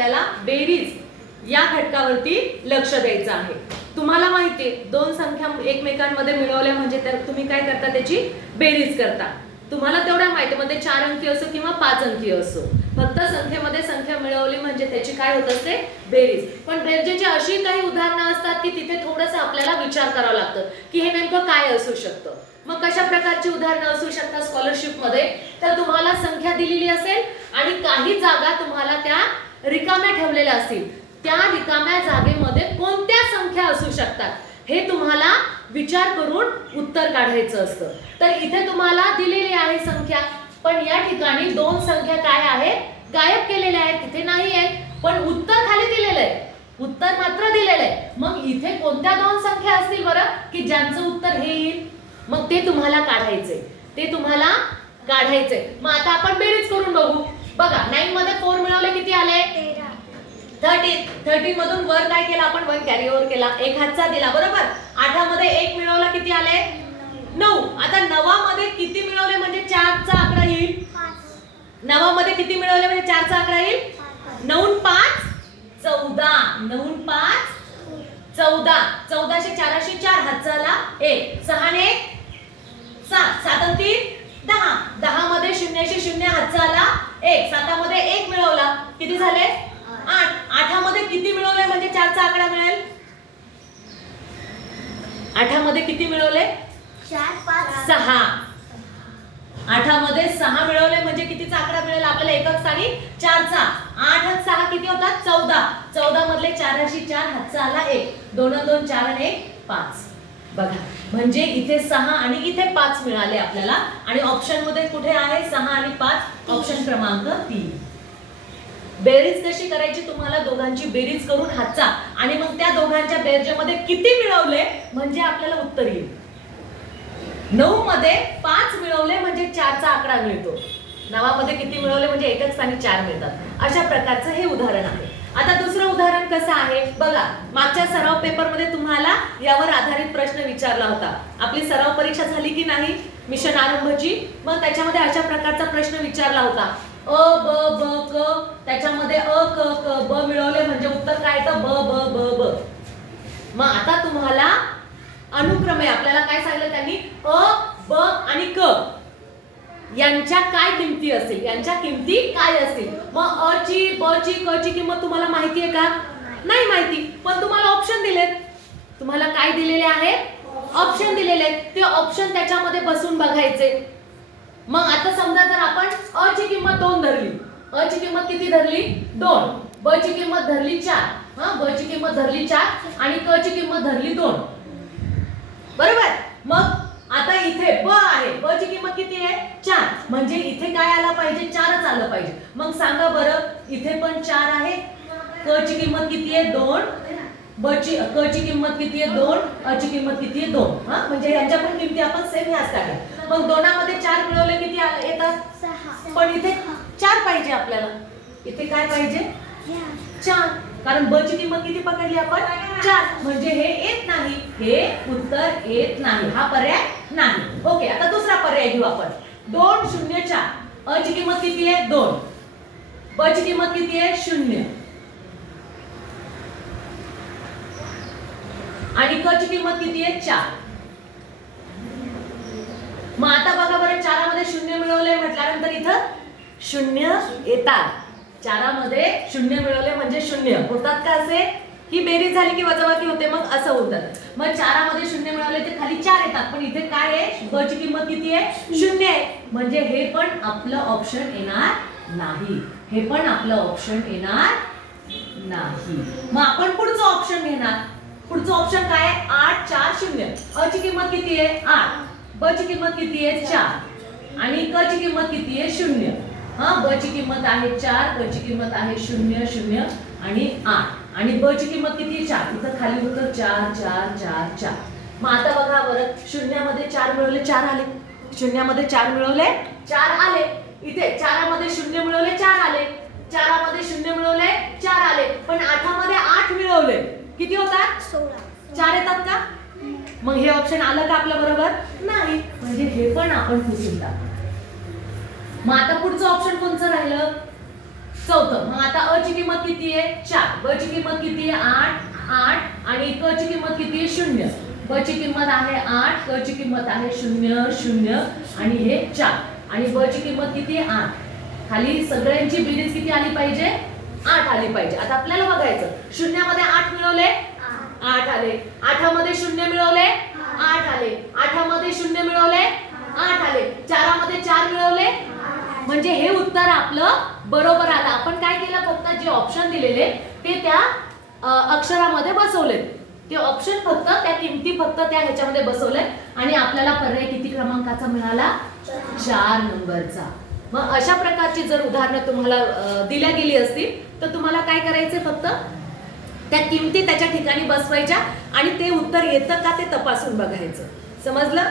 आपल्याला बेरीज या घटकावरती लक्ष द्यायचं आहे. तुम्हाला माहितीये दोन संख्या एकमेकांमध्ये मिळवल्या म्हणजे तुम्ही काय करता, त्याची बेरीज करता. तुम्हाला तेवढ्या माहिती मध्ये 4 अंकी असो किंवा 5 अंकी असो, फक्त संख्येमध्ये संख्या मिळवली म्हणजे त्याची काय होत असते, बेरीज. पण बेरजेची अशी काही उदाहरणं असतात की तिथे थोडंसं आपल्याला विचार करावा लागतं की हे नेमकं काय असू शकतं. मग कशा प्रकारची उदाहरणं असू शकतात स्कॉलरशिप मध्ये, तर तुम्हाला संख्या दिलेली असेल आणि काही जागा तुम्हाला त्या रिकाम्या ठेवलेल्या असतील. त्या रिकाम्या जागेमध्ये कोणत्या संख्या असू शकतात हे तुम्हाला विचार करून उत्तर काढायचं असतं. तर इथे तुम्हाला दिलेली आहे संख्या, पण या ठिकाणी दोन संख्या काय आहेत, गायब केलेल्या आहेत, तिथे नाही आहेत. पण उत्तर खाली दिलेलं आहे, उत्तर मात्र दिलेलं आहे. मग इथे कोणत्या दोन संख्या असतील बरं की ज्यांचं उत्तर हे येईल, मग ते तुम्हाला काढायचंय, ते तुम्हाला काढायचंय. मग आता आपण बेरीज करून बघू. बघा 9 मध्ये 4 मिळवले किती आले, 13. 13 मधून वर काय केलं आपण, वर कॅरी ओव्हर केला, एक हातचा दिला बरोबर. 8 मध्ये 1 मिळवला किती आले, 9. आता 9 मध्ये किती मिळवले म्हणजे 4 चा आकडा येईल. 9 मध्ये किती मिळवले म्हणजे 4 चा आकडा येईल. 9 5 14. 9 5 14. 14 शे 4 शे 4 हातचाला 1. 6 ने 7. 7 3 10. 10 मध्ये 0 शे 0 हातचाला 1. 7 मध्ये 1 मिळवला किती झाले 8. 8 मध्ये किती मिळवले म्हणजे 4 चा आकडा मिळेल. 8 मध्ये किती मिळवले 4 5 6. 8 मध्ये 6 मिळवले म्हणजे कितीचा आकडा मिळेल आपल्याला, एकक आणि 4 चा. 8 आणि 6 किती होतात 14. 14 मधले 4 अशी 4 हातचा आला 1. 2 2 4 आणि 1 5. बघा म्हणजे इथे 6 आणि इथे 5 मिळाले आपल्याला. आणि ऑप्शन मध्ये कुठे आहे 6 आणि 5, ऑप्शन क्रमांक 3. बेरीज कशी करायची, तुम्हाला दोघांची बेरीज करून हातचा आणि मग त्या दोघांच्या बेरजेमध्ये किती मिळवले म्हणजे आपल्याला उत्तर येईल. 9 मध्ये 5 मिळवले म्हणजे 4 चा आकडा मिळतो. 9 मध्ये किती मिळवले म्हणजे एकच स्थानी 4 मिळतात. अशा प्रकारचं हे उदाहरण आहे. आता दुसरं उदाहरण कसं आहे बघा. मागच्या सराव पेपर मध्ये तुम्हाला यावर आधारित प्रश्न विचारला होता. आपली सराव परीक्षा झाली की नाही मिशन आरंभची, मग त्याच्यामध्ये अशा प्रकारचा प्रश्न विचारला होता. अ ब ब क, त्याच्यामध्ये अ क क ब मिळवले म्हणजे उत्तर काय येतं ब ब ब ब. मग आता तुम्हाला अनुक्रमे आपल्याला काय सांगितलं त्यांनी, अ ब आणि क यांच्या काय किमती असतील, यांच्या किमती काय असतील. मग अ ची ब ची क ची किंमत तुम्हाला माहिती आहे का, नाही माहिती. पण तुम्हाला ऑप्शन दिलेत, तुम्हाला काय दिलेले आहे, ऑप्शन दिलेले आहेत. ते ऑप्शन त्याच्यामध्ये बसून बघायचे. मग आता समजा जर आपण अ ची किंमत 2 धरली, अ ची किंमत किती धरली 2, ब ची किंमत धरली 4, हा ब ची किंमत धरली 4 आणि क ची किंमत धरली 2 बरोबर. मग आता इथे ब आहे, ब ची किंमत किती आहे 4, म्हणजे इथे काय आला पाहिजे 4च आलं पाहिजे. मग सांगा बरं इथे पण 4 आहे, क ची किंमत किती आहे 2, क ची किंमत किती आहे 2, अ ची किंमत किती आहे 2. हा म्हणजे यांच्या पण किमती आपण सेम ह्याच टाकल्या. मग 2 मध्ये 4 मिळवले किती येतात 6. पण इथे 4 पाहिजे आपल्याला. इथे काय पाहिजे 4, कारण ब ची किंमत किती पकडली आपण 4, म्हणजे हे येत नाही, हे उत्तर येत नाही, हा पर्याय नाही. ओके आता दुसरा पर्याय घेऊ आपण. 2 0 4, अ ची किंमत किती आहे 2, ब ची किंमत किती आहे 0 आणि क ची किंमत किती आहे 4. मग आता बघा बरं 4 मध्ये 0 मिळवले म्हटल्यानंतर इथं 0 येतात. 4 मध्ये 0 मिळवले म्हणजे 0 होतात का असे, ही बेरीज झाली की वजाबाकी होते मग असं होतं. मग 4 मध्ये 0 मिळवले ते खाली 4 येतात. पण इथे काय आहे ब ची किंमत किती आहे 0 आहे, म्हणजे हे पण आपलं ऑप्शन येणार नाही, हे पण आपलं ऑप्शन येणार नाही. मग आपण पुढचं ऑप्शन घेणार. पुढचं ऑप्शन काय आहे 8 4 0. अ ची किंमत किती आहे 8, ब ची किंमत किती आहे 4 आणि क ची किंमत किती आहे 0. हा ब ची किंमत आहे 4, क ची किंमत आहे 0 0 आणि 8 आणि ब ची किंमत किती आहे 4. इथं खाली होतं 4 4 4 4. मग आता बघा बरं 0 मध्ये 4 मिळवले 4 आले, 0 मध्ये 4 मिळवले 4 आले. इथे 4 मध्ये 0 मिळवले 4 आले, 4 मध्ये 0 मिळवले 4 आले. पण 8 मध्ये 8 मिळवले किती होतात 16. 4 येतात का. मग हे ऑप्शन आलं का आपल्या बरोबर नाही, म्हणजे हे पण आपण पुसून टाकू. मग आता पुढचं ऑप्शन कोणतं राहिलं, चौथं. मग आता अ ची किंमत किती आहे 4, ब ची किंमत किती आहे 8 आणि क ची किंमत किती आहे 0. ब ची किंमत आहे 8, क ची किंमत आहे 0 0 आणि हे 4 आणि ब ची किंमत किती आहे 8. खाली सगळ्यांची बेरीज किती आली पाहिजे 8 आली पाहिजे. आता आपल्याला बघायचं शून्यामध्ये 8 मिळवले 8 आले, 8 मध्ये 0 मिळवले 8 आले, 8 मध्ये 0 मिळवले 8 आले, 4 मध्ये 4 मिळवले म्हणजे हे उत्तर आपलं बरोबर आलं. आपण काय केलं फक्त जे ऑप्शन दिलेले ते त्या अक्षरामध्ये बसवले. ते ऑप्शन फक्त त्या किमती फक्त त्या ह्याच्यामध्ये बसवले आणि आपल्याला पर्याय किती क्रमांकाचा मिळाला 4 नंबरचा. मग अशा प्रकारची जर उदाहरणं तुम्हाला दिल्या गेली असतील तर तुम्हाला काय करायचं फक्त त्या किमती त्याच्या ठिकाणी बसवायच्या आणि ते उत्तर येतं का ते तपासून बघायचं. समजलं?